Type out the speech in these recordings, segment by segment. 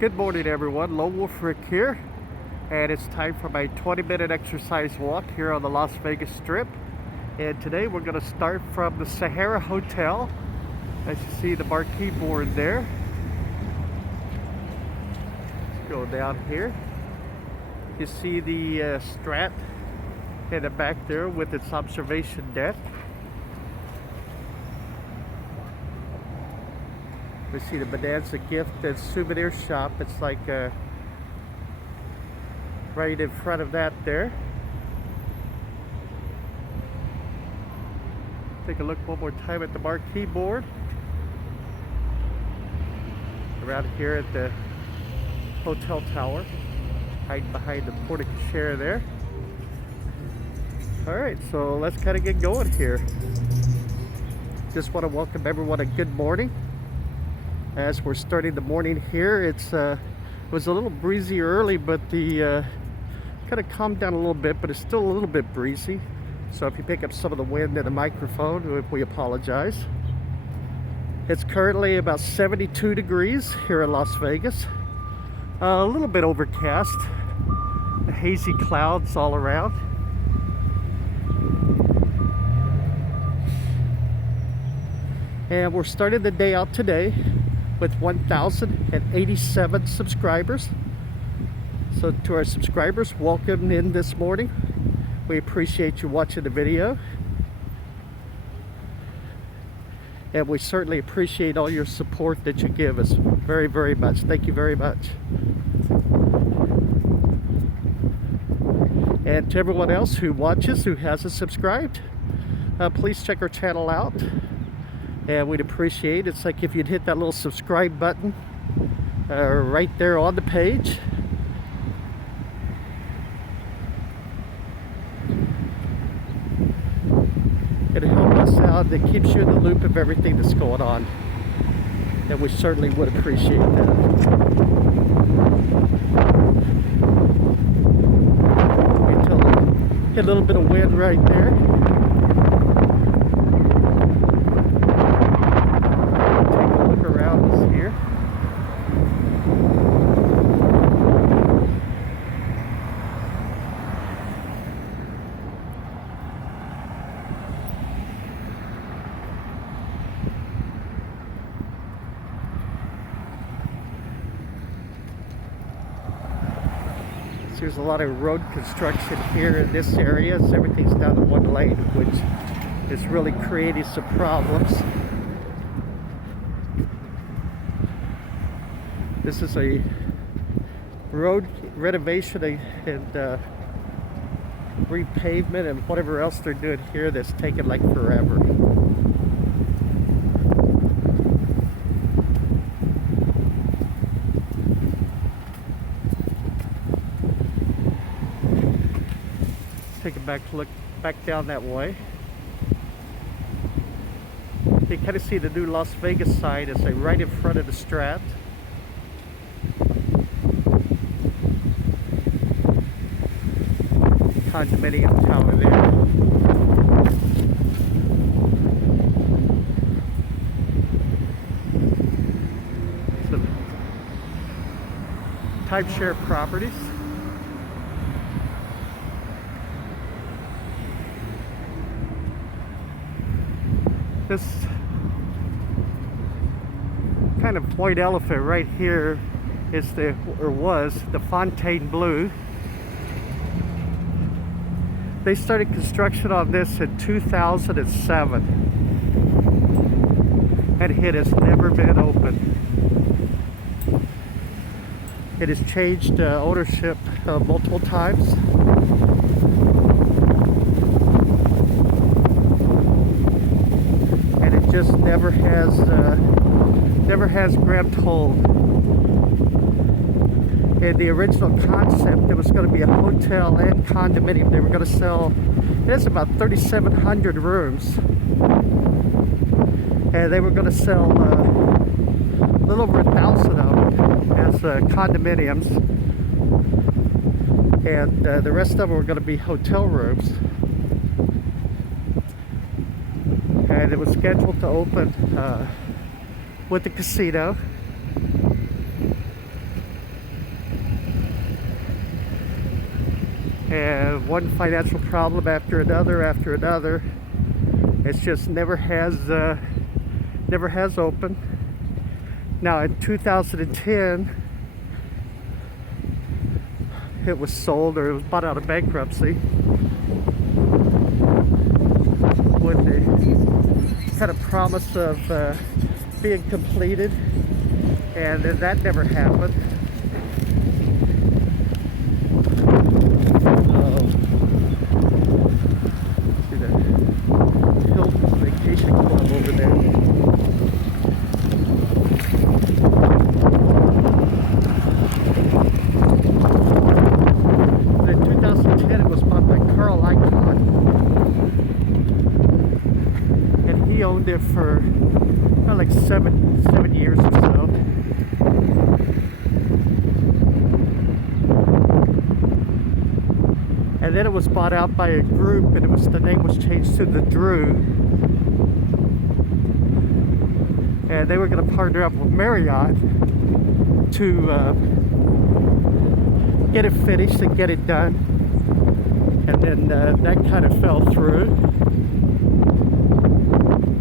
Good morning everyone, LoneWulfRick here, and it's time for my 20-minute exercise walk here on the Las Vegas Strip. And today we're going to start from the Sahara Hotel. As you see the marquee board there. Let's go down here. You see the Strat in the back there with its observation deck. We see the Bonanza gift and souvenir shop. It's like right in front of that there. Take a look one more time at the marquee board. Around here at the hotel tower, hiding behind the porte cochere there. Alright, so let's kind of get going here. Just want to welcome everyone a good morning. As we're starting the morning here, it was a little breezy early, but the kind of calmed down a little bit, but it's still a little bit breezy. So if you pick up some of the wind in the microphone, we apologize. It's currently about 72 degrees here in Las Vegas. A little bit overcast, hazy clouds all around. And we're starting the day out today with 1,087 subscribers. So to our subscribers, welcome in this morning. We appreciate you watching the video. And we certainly appreciate all your support that you give us very, very much. Thank you very much. And to everyone else who watches, who hasn't subscribed, please check our channel out. And we'd appreciate it. It's like if you'd hit that little subscribe button right there on the page. It'll help us out. It keeps you in the loop of everything that's going on. And we certainly would appreciate that. Wait till we hit a little bit of wind right there. There's a lot of road construction here in this area, so everything's down to one lane, which is really creating some problems. This is a road renovation and repavement and whatever else they're doing here that's taking like forever. Take a back look back down that way. You kind of see the new Las Vegas sign is right in front of the Strat. Condominium tower there. Some timeshare properties. This kind of white elephant right here is was the Fontainebleau. They started construction on this in 2007, and it has never been open. It has changed ownership multiple times. Just never has grabbed hold. In the original concept, it was going to be a hotel and condominium. They were going to sell, it has about 3,700 rooms, and they were going to sell a little over 1,000 of them as condominiums, and the rest of them were going to be hotel rooms. And it was scheduled to open with the casino. and one financial problem after another. It's just never has opened. Now in 2010, it was sold, or it was bought out of bankruptcy with the kind of promise of being completed, and then that never happened. See the Hilton Vacation Club over there. He owned it for like seven years or so. And then it was bought out by a group, and the name was changed to the Drew. And they were going to partner up with Marriott to get it finished and get it done. And then that kind of fell through.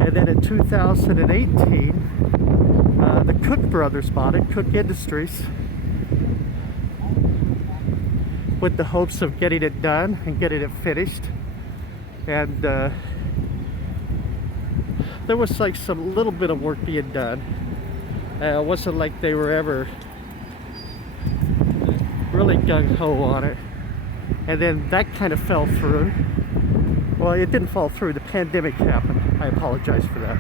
And then in 2018, the Cook brothers bought it, Cook Industries, with the hopes of getting it done and getting it finished. And there was like some little bit of work being done. It wasn't like they were ever really gung-ho on it. And then that kind of fell through. Well, it didn't fall through. The pandemic happened. I apologize for that.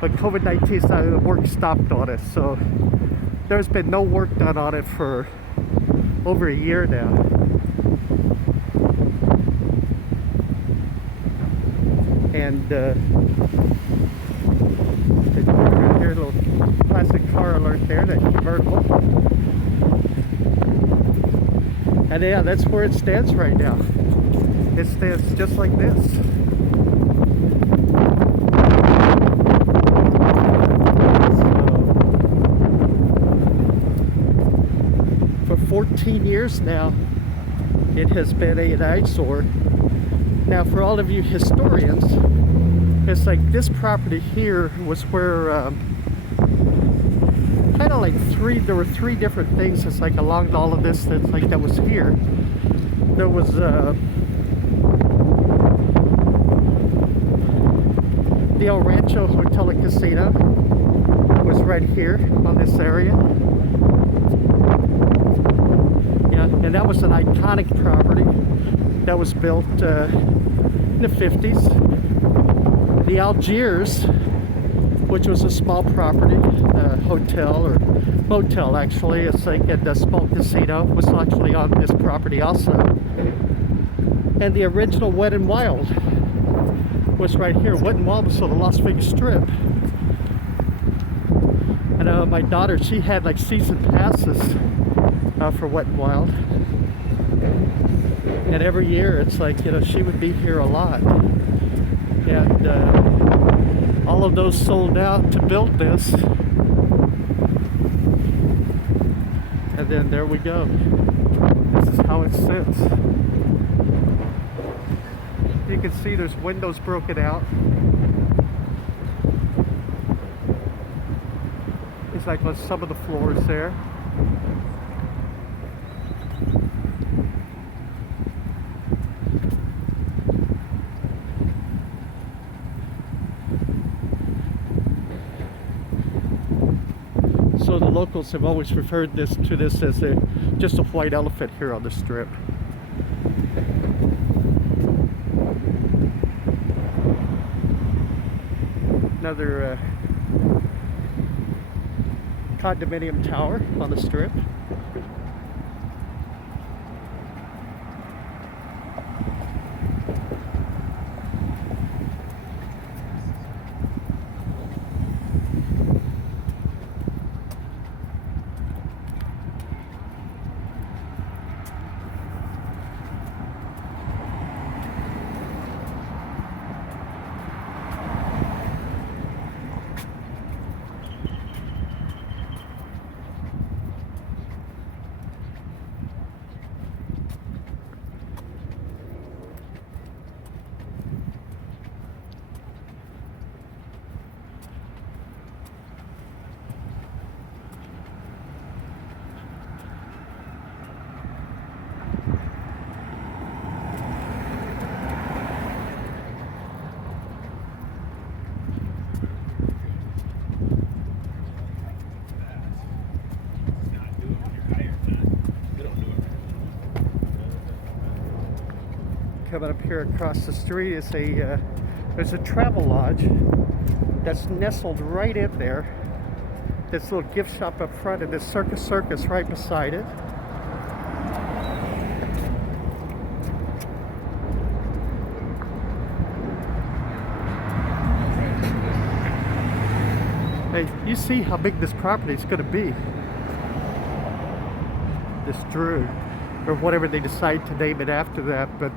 But COVID-19 started, the work stopped on it. So there's been no work done on it for over a year now. And here's a little classic car alert there, that convertible. And yeah, that's where it stands right now. It stands just like this. For 14 years now, it has been an eyesore. Now, for all of you historians, it's like this property here was where kind of like there were three different things. It's like along all of this that was here. There was the El Rancho Hotel and Casino was right here on this area. Yeah, and that was an iconic property that was built in the 50s. The Algiers, which was a small property, hotel or motel actually, it's like a small casino, was actually on this property also. And the original Wet n Wild was right here. Wet n Wild was on the Las Vegas Strip. And my daughter, she had like season passes for Wet n Wild. And every year it's like, you know, she would be here a lot. And all of those sold out to build this. And then there we go. This is how it sits. You can see there's windows broken out. It's like on some of the floors there. So the locals have always referred to this as just a white elephant here on the Strip. Another condominium tower on the Strip. coming up here across the street is there's a travel lodge that's nestled right in there. This little gift shop up front, and this circus right beside it. Hey, you see how big this property is going to be. This Drew, or whatever they decide to name it after that, but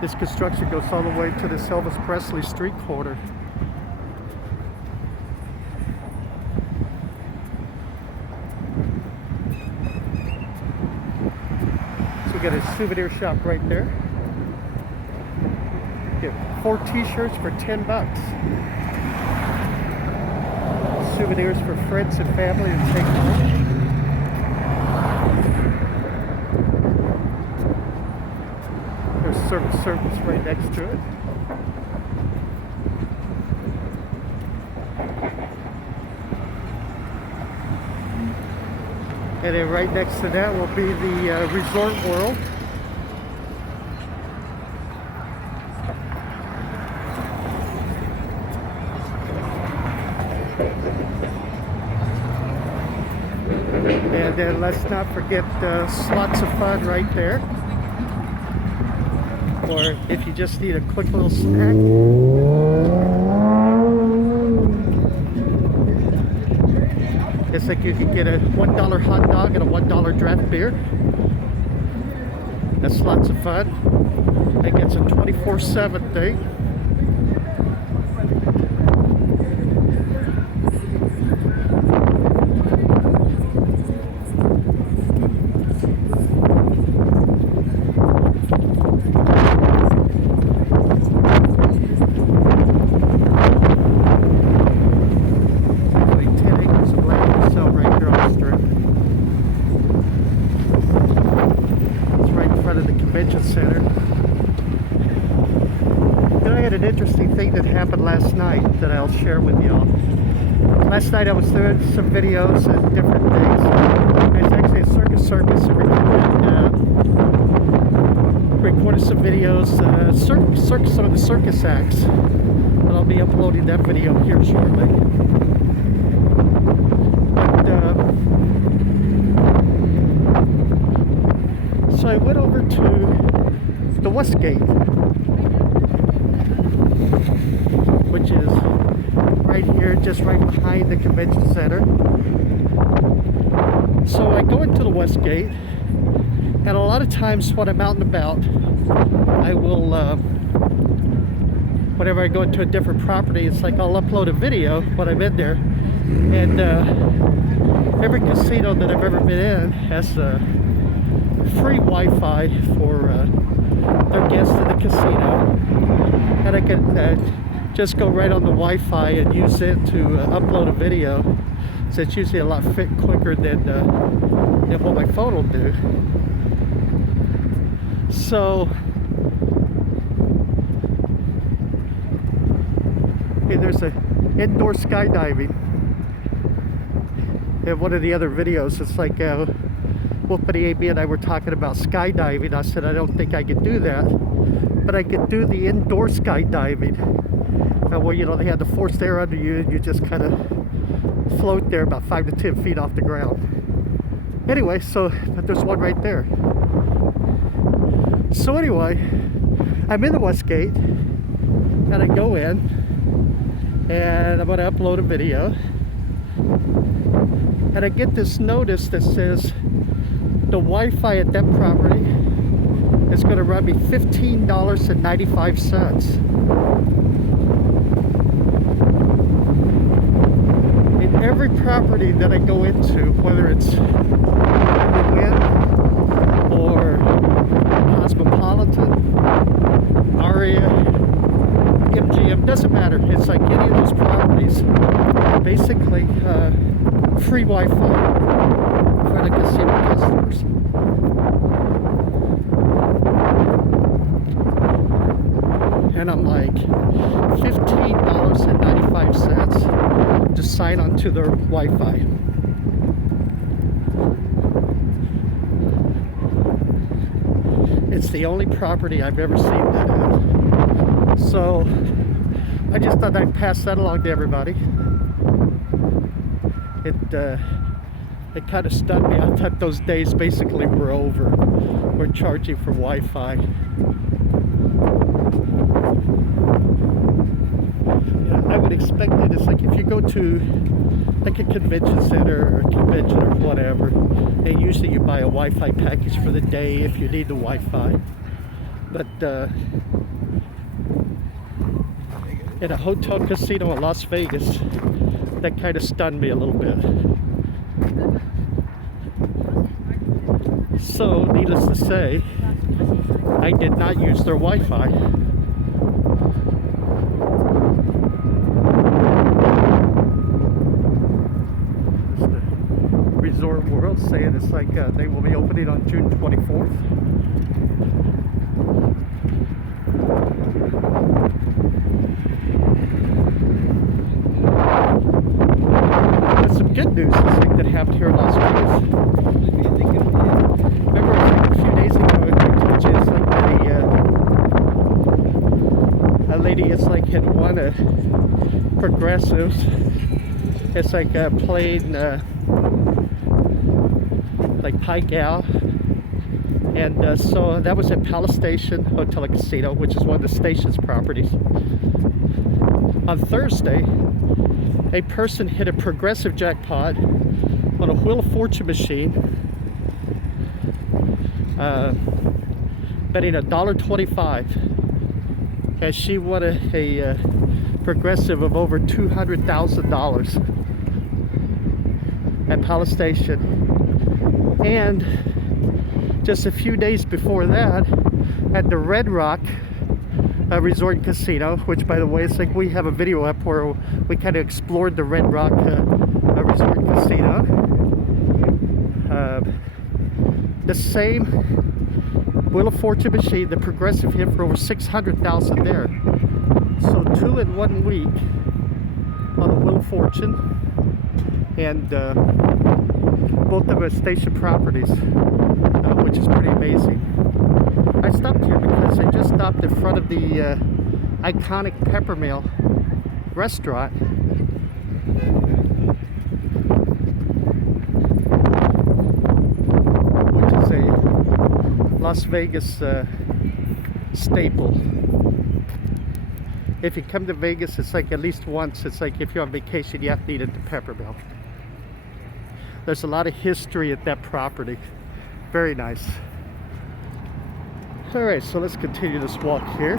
this construction goes all the way to this Elvis Presley street corner. So we got a souvenir shop right there. Get 4 t-shirts for $10. Souvenirs for friends and family to take home. There's service right next to it. And then right next to that will be the Resort World. And then let's not forget Slots of Fun right there. Or if you just need a quick little snack. It's like you can get a $1 hot dog and a $1 draft beer. That's lots of fun. I think it's a 24/7 thing. Center. Then I had an interesting thing that happened last night that I'll share with y'all. Last night I was doing some videos and different things. It's actually a circus and recorded some videos, some of the circus acts. And I'll be uploading that video here shortly. But so I went over to the West Gate, which is right here, just right behind the convention center. So I go into the West Gate, and a lot of times when I'm out and about, I will, whenever I go into a different property, it's like I'll upload a video when I'm in there. And every casino that I've ever been in has free Wi-Fi for their guests in the casino, and I can just go right on the Wi-Fi and use it to upload a video. So it's usually a lot quicker than what my phone will do. So hey, there's a indoor skydiving. In one of the other videos, it's like Buddy AB and I were talking about skydiving. I said I don't think I could do that, but I could do the indoor skydiving, where you know they had the forced air under you and you just kind of float there about 5 to 10 feet off the ground. Anyway, so but there's one right there. So anyway, I'm in the West Gate, and I go in, and I'm going to upload a video, and I get this notice that says the Wi-Fi at that property is going to run me $15.95. In every property that I go into, whether it's Wynn or Cosmopolitan, Aria, MGM, doesn't matter. It's like any of those properties, basically free Wi-Fi for the casino customers. And I'm like, $15.95 to sign on to their Wi-Fi. It's the only property I've ever seen that at. So I just thought I'd pass that along to everybody. It kind of stunned me. I thought those days basically were over. We're charging for Wi-Fi. Yeah, I would expect it. It's like if you go to like a convention center or a convention or whatever, and usually you buy a Wi-Fi package for the day if you need the Wi-Fi. But in a hotel casino in Las Vegas, that kind of stunned me a little bit. So, needless to say, I did not use their Wi-Fi. Resort World saying it's like they will be opening on June 24th. There's some good news I think that happened here in Las Vegas. Remember a few days ago I told you somebody, a lady is like had won a Progressives. It's like playing like Pike Gal, and so that was at Palace Station Hotel and Casino, which is one of the station's properties. On Thursday, a person hit a progressive jackpot on a Wheel of Fortune machine, betting $1.25, and she won a progressive of over $200,000 at Palace Station. And just a few days before that, at the Red Rock Resort and Casino, which by the way, it's like we have a video up where we kind of explored the Red Rock Resort and Casino. The same Wheel of Fortune machine, the progressive hit for over $600,000 there. So 2 in 1 week on the Wheel of Fortune, and both of our station properties, which is pretty amazing. I stopped here because I just stopped in front of the iconic Peppermill restaurant. Which is a Las Vegas staple. If you come to Vegas, it's like at least once. It's like if you're on vacation, you have to eat at the Peppermill. There's a lot of history at that property. Very nice. All right, so let's continue this walk here.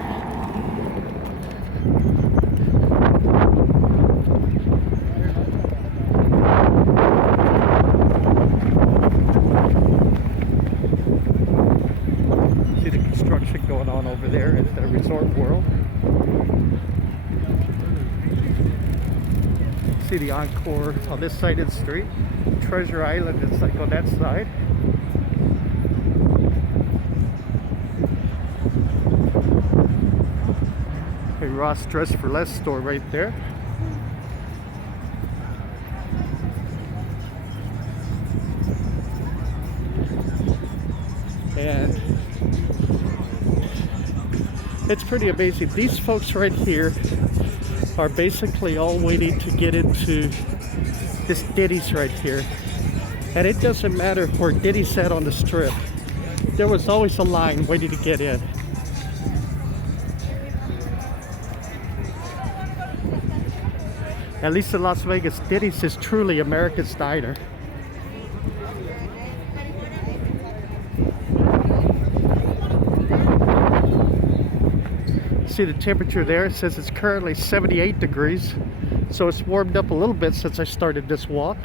See the construction going on over there at the Resort World. See the Encore on this side of the street. Treasure Island is like on that side. A Ross Dress for Less store right there. And it's pretty amazing. These folks right here are basically all waiting to get into this Diddy's right here. And it doesn't matter where Diddy's at on the strip. There was always a line waiting to get in. At least in Las Vegas, Diddy's is truly America's diner. See the temperature there? It says it's currently 78 degrees. So it's warmed up a little bit since I started this walk.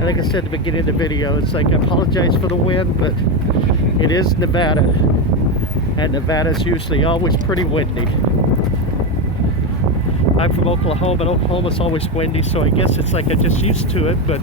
Like I said at the beginning of the video, it's like I apologize for the wind, but it is Nevada, and Nevada's usually always pretty windy. I'm from Oklahoma, and Oklahoma's always windy, so I guess it's like I'm just used to it, but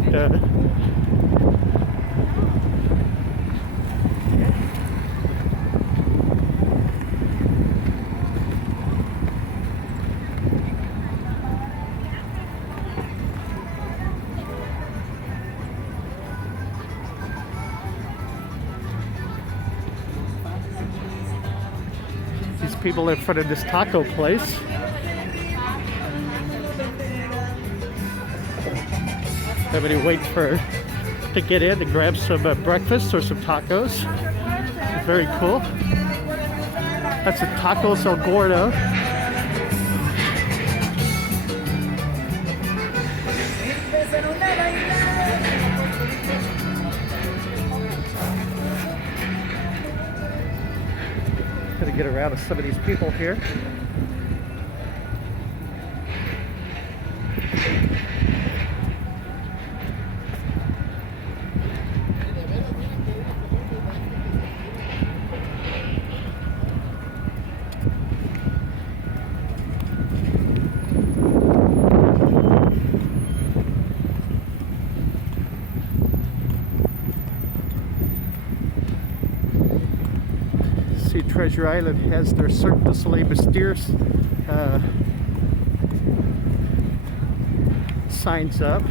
these people in front of this taco place. Everybody waits to get in to grab some breakfast or some tacos. It's very cool. That's a Tacos El Gordo. Gonna get around to some of these people here. Treasure Island has their Cirque du Soleil Mysterious signs up.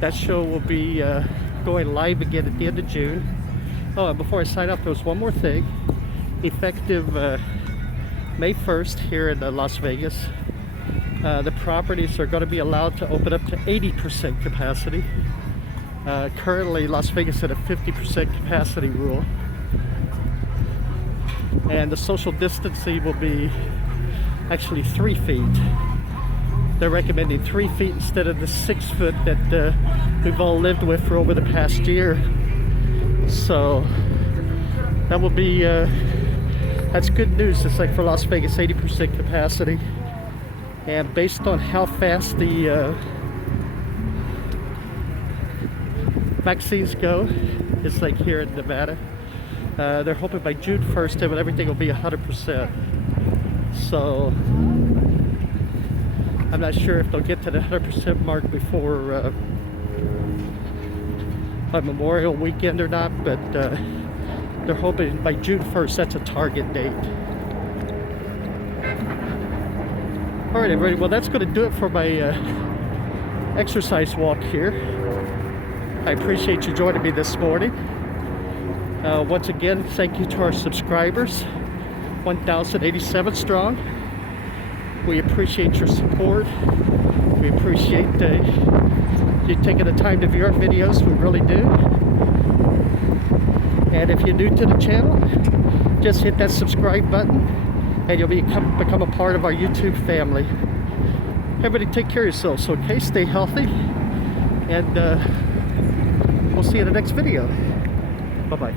That show will be going live again at the end of June. Oh, and before I sign off, there was one more thing. Effective May 1st here in Las Vegas, the properties are going to be allowed to open up to 80% capacity. Currently, Las Vegas had a 50% capacity rule. And the social distancing will be actually 3 feet. They're recommending 3 feet instead of the 6 foot that we've all lived with for over the past year. So that will be, that's good news. It's like for Las Vegas, 80% capacity. And based on how fast the vaccines go, it's like here in Nevada. They're hoping by June 1st everything will be 100%. So I'm not sure if they'll get to the 100% mark before Memorial Weekend or not, but they're hoping by June 1st. That's a target date. All right, everybody. Well, that's going to do it for my exercise walk here. I appreciate you joining me this morning. Once again, thank you to our subscribers, 1,087 strong. We appreciate your support. We appreciate you taking the time to view our videos. We really do. And if you're new to the channel, just hit that subscribe button and you'll become a part of our YouTube family. Everybody take care of yourselves, okay? Stay healthy, and we'll see you in the next video. Bye-bye.